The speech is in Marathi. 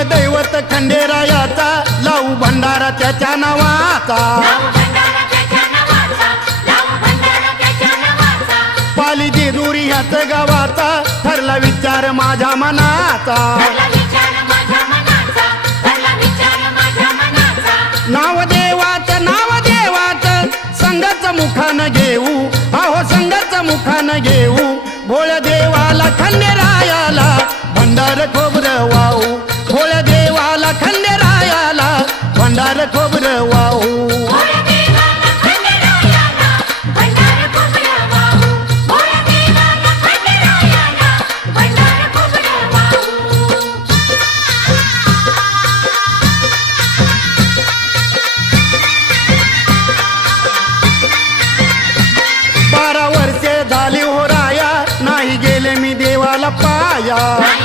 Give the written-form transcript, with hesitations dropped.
कुलदैवत खंडेरायाचा लावू भंडारा त्याच्या नावाचा पाली जेजुरी ह्याच गावाचा ठरला विचार माझ्या मनाचा नाव देवाचं संघाच मुखान घेऊ अहो संघाच मुखान घेऊ भोळ देवाला खंडेरायाला भंडार खोबरं वाहू भोळ देवाला खंडेरायाला भंडार खोबरं वाहू पाया